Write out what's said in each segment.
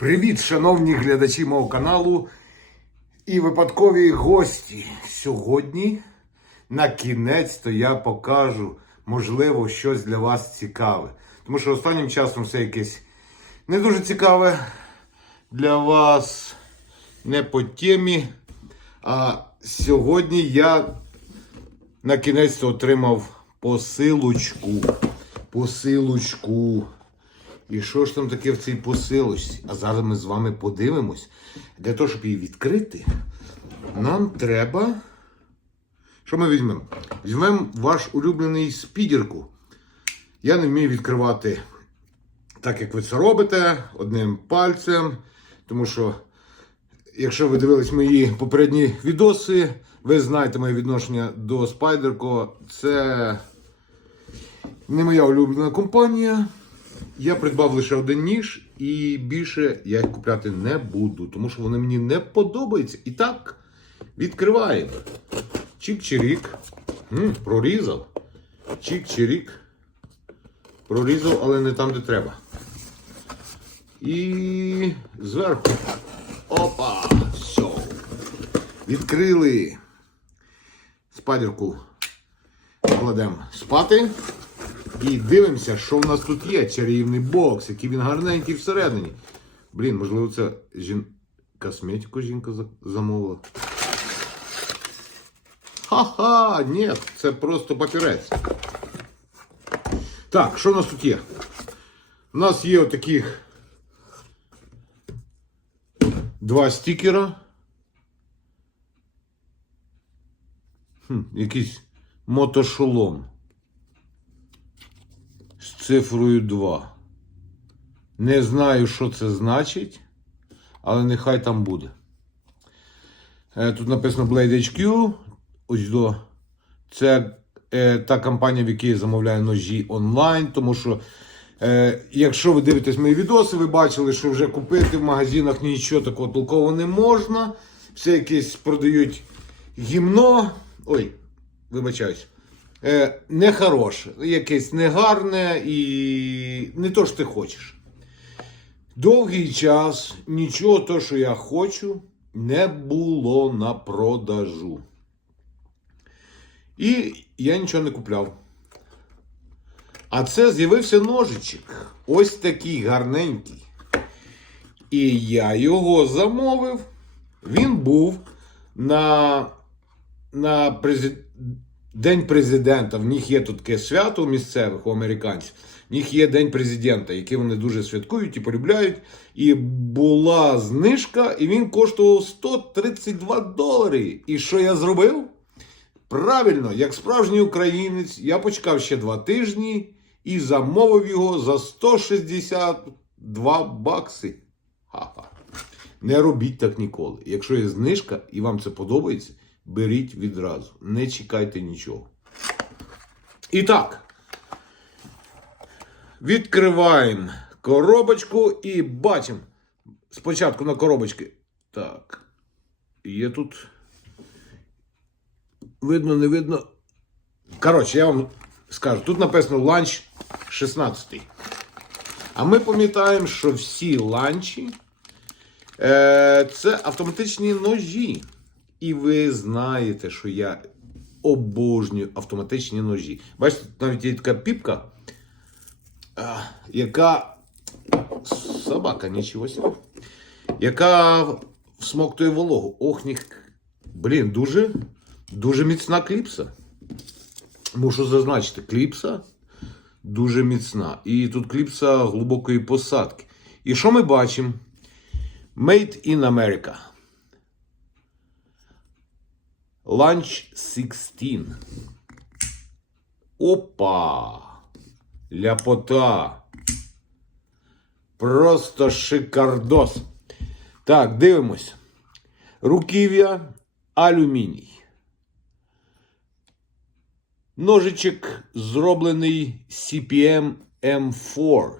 Привіт, шановні глядачі мого каналу і випадкові гості. Сьогодні на кінець то я покажу, можливо, щось для вас цікаве. Тому що останнім часом все якесь не дуже цікаве для вас, не по темі. А сьогодні я на кінець отримав посилочку. Посилочку. І що ж там таке в цій посилочці? А зараз ми з вами подивимось. Для того, щоб її відкрити, нам треба. Що ми візьмемо? Візьмемо ваш улюблений спідерку. Я не вмію відкривати так, як ви це робите, одним пальцем. Тому що, якщо ви дивились мої попередні відоси, ви знаєте моє відношення до Спайдерко. Це не моя улюблена компанія. Я придбав лише один ніж і більше я їх купляти не буду, тому що вони мені не подобаються. І так, відкриваємо. Чик-чирік. Прорізав. Чик-чирік. Прорізав, але не там, де треба. І зверху. Опа! Все. Відкрили. Спадірку кладемо спати. І дивимося, що в нас тут є. Чарівний бокс, який він гарненький всередині. Блін, можливо, це жін... косметику жінка замовила. Ха-ха! Ні, це просто папірець. Так, що в нас тут є? У нас є отаких два стікера. Хм, якийсь мотошолом цифрою 2. Не знаю, що це значить, але нехай там буде. Е, Тут написано Blade HQ. Ось до. Це е, та компанія, в якій я замовляю ножі онлайн. Тому що, е, якщо ви дивитесь мої відоси, ви бачили, що вже купити в магазинах нічого такого толкового не можна. Все якесь продають гімно. Ой, вибачаюсь. Е, нехороше, якесь негарне і не то, що ти хочеш. Довгий час нічого то, що я хочу, не було на продажу. І я нічого не купляв. А це з'явився ножичок. Ось такий гарненький. І я його замовив. Він був на, на презид... День президента. В них є тут таке свято місцевих, у американців. В них є День президента, який вони дуже святкують і полюбляють. І була знижка, і він коштував 132 долари. І що я зробив? Правильно, як справжній українець, я почекав ще два тижні і замовив його за 162 бакси. Ха-ха. Не робіть так ніколи. Якщо є знижка і вам це подобається, беріть відразу. Не чекайте нічого. І так. Відкриваємо коробочку і бачимо. Спочатку на коробочці. Так. Є тут. Видно, не видно. Коротше, я вам скажу. Тут написано ланч 16. А ми пам'ятаємо, що всі ланчі е, це автоматичні ножі. І ви знаєте, що я обожнюю автоматичні ножі. Бачите, навіть є така піпка, яка собака, нічого собі, яка всмоктує вологу. Ох, ні. Блін, дуже, дуже міцна кліпса. Мушу зазначити, кліпса дуже міцна. І тут кліпса глибокої посадки. І що ми бачимо? Made in America. Lunch 16. Опа! Ляпота. Просто шикардос. Так, дивимось. Руків'я алюміній. Ножичок зроблений CPM M4.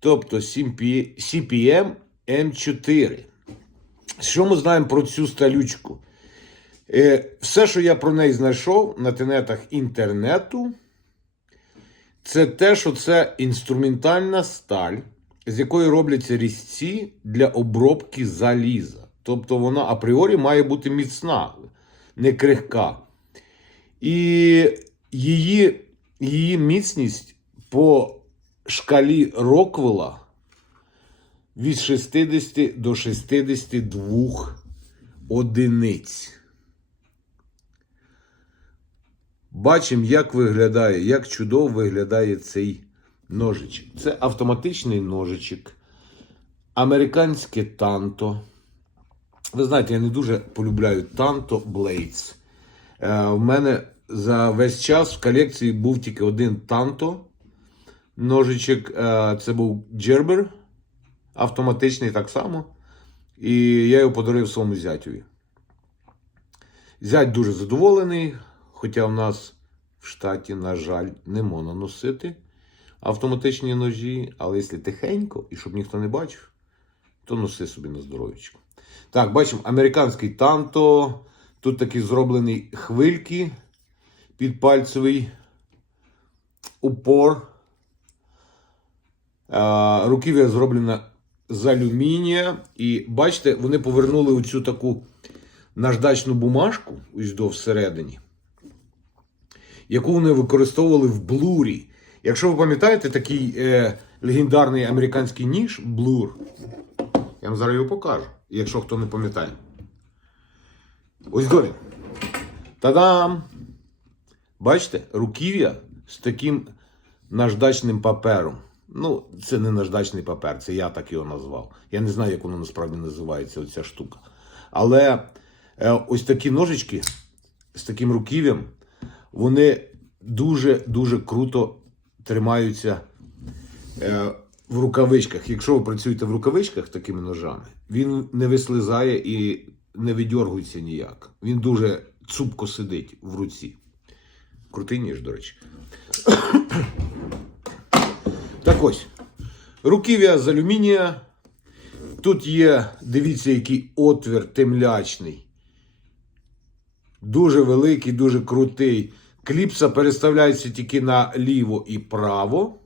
Тобто CPM M4. Що ми знаємо про цю сталючку? Е, Все, що я про неї знайшов на тенетах інтернету, це те, що це інструментальна сталь, з якої робляться різці для обробки заліза. Тобто вона апріорі має бути міцна, не крихка. І її, її міцність по шкалі Роквелла від 60 до 62 одиниць. Бачимо, як виглядає, як чудово виглядає цей ножичок. Це автоматичний ножичок, американське танто. Ви знаєте, я не дуже полюбляю танто Blades. Е, в мене за весь час в колекції був тільки один танто. Ножичок, е, це був Джербер, автоматичний так само. І я його подарив своєму зятю. Зять дуже задоволений, хоча в нас в штаті, на жаль, не можна носити автоматичні ножі, але якщо тихенько і щоб ніхто не бачив, то носи собі на здоров'ячко. Так, бачимо американський танто. Тут такі зроблені хвильки під пальцевий упор. Руків'я зроблена з алюмінія. І бачите, вони повернули оцю таку наждачну бумажку, ось до всередині, яку вони використовували в блурі. Якщо ви пам'ятаєте такий е, легендарний американський ніж блур, я вам зараз його покажу, якщо хто не пам'ятає. Ось долі. Та-дам! Бачите, руків'я з таким наждачним папером. Ну, це не наждачний папер, це я так його назвав. Я не знаю, як воно насправді називається, оця штука. Але е, ось такі ножички з таким руків'ям, вони дуже-дуже круто тримаються е, в рукавичках. Якщо ви працюєте в рукавичках такими ножами, він не вислизає і не видьоргується ніяк. Він дуже цупко сидить в руці. Крутий ніж, до речі. Так ось. Руків'я з алюмінія. Тут є, дивіться, який отвір темлячний. Дуже великий, дуже крутий. Кліпса переставляється тільки на ліво і право.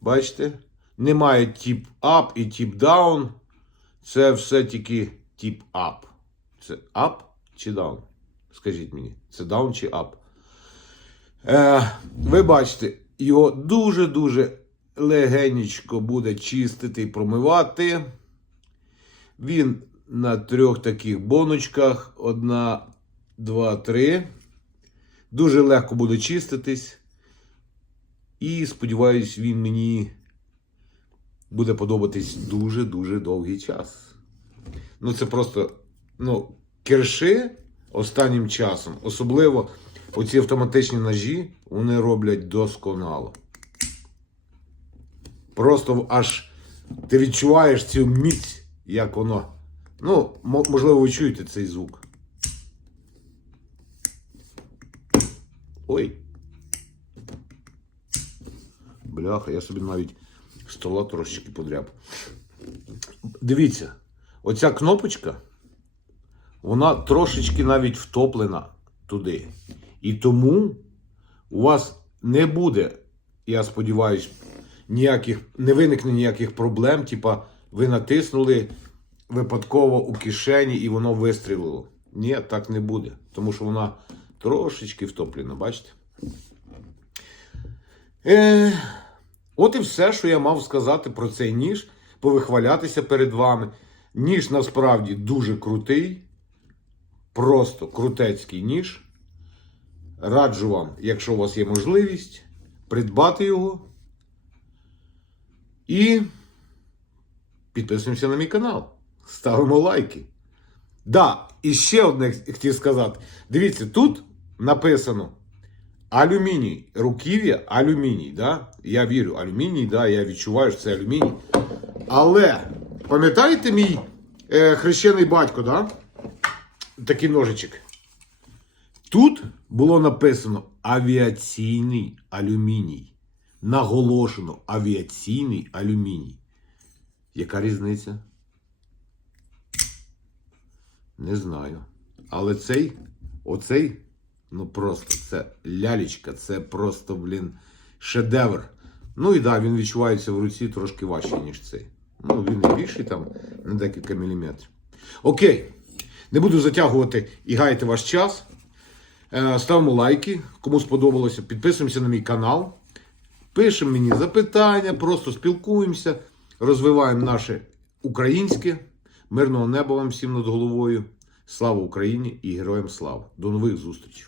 Бачите? Немає тип up і тип down. Це все тільки тип up. Це up чи down? Скажіть мені, це down чи up? Е, ви бачите, його дуже-дуже легенечко буде чистити і промивати. Він на трьох таких боночках. Одна, два, три. Дуже легко буде чиститись. І сподіваюсь, він мені буде подобатись дуже-дуже довгий час. Ну, це просто ну, керши останнім часом, особливо оці автоматичні ножі, вони роблять досконало. Просто аж ти відчуваєш цю міць, як воно. Ну, можливо, ви чуєте цей звук. Ой. Бляха, я собі навіть стола трошечки подряп. Дивіться, оця кнопочка, вона трошечки навіть втоплена туди. І тому у вас не буде, я сподіваюся, ніяких, не виникне ніяких проблем. Типа ви натиснули випадково у кишені і воно вистрілило. Ні, так не буде. Тому що вона трошечки втоплена, бачите? Е, от і все, що я мав сказати про цей ніж, повихвалятися перед вами. Ніж насправді дуже крутий, просто крутецький ніж. Раджу вам, якщо у вас є можливість, придбати його. І підписуємося на мій канал. Ставимо лайки. Да, і ще одне хотів сказати. Дивіться, тут написано алюміній, руків'я, алюміній. Да? Я вірю, алюміній, да, я відчуваю, що це алюміній. Але пам'ятаєте мій е, хрещений батько, да? такий ножичок? Тут було написано авіаційний алюміній. Наголошено авіаційний алюміній. Яка різниця? Не знаю. Але цей, оцей, ну просто це лялечка, це просто, блін, шедевр. Ну і да, він відчувається в руці трошки важче, ніж цей. Ну, він і більший там на декілька міліметрів. Окей. Не буду затягувати і гаяти ваш час. Е, Ставимо лайки, кому сподобалося. Підписуємося на мій канал. Пишемо мені запитання, просто спілкуємося, розвиваємо наше українське. Мирного неба вам всім над головою. Слава Україні і героям слава! До нових зустрічей!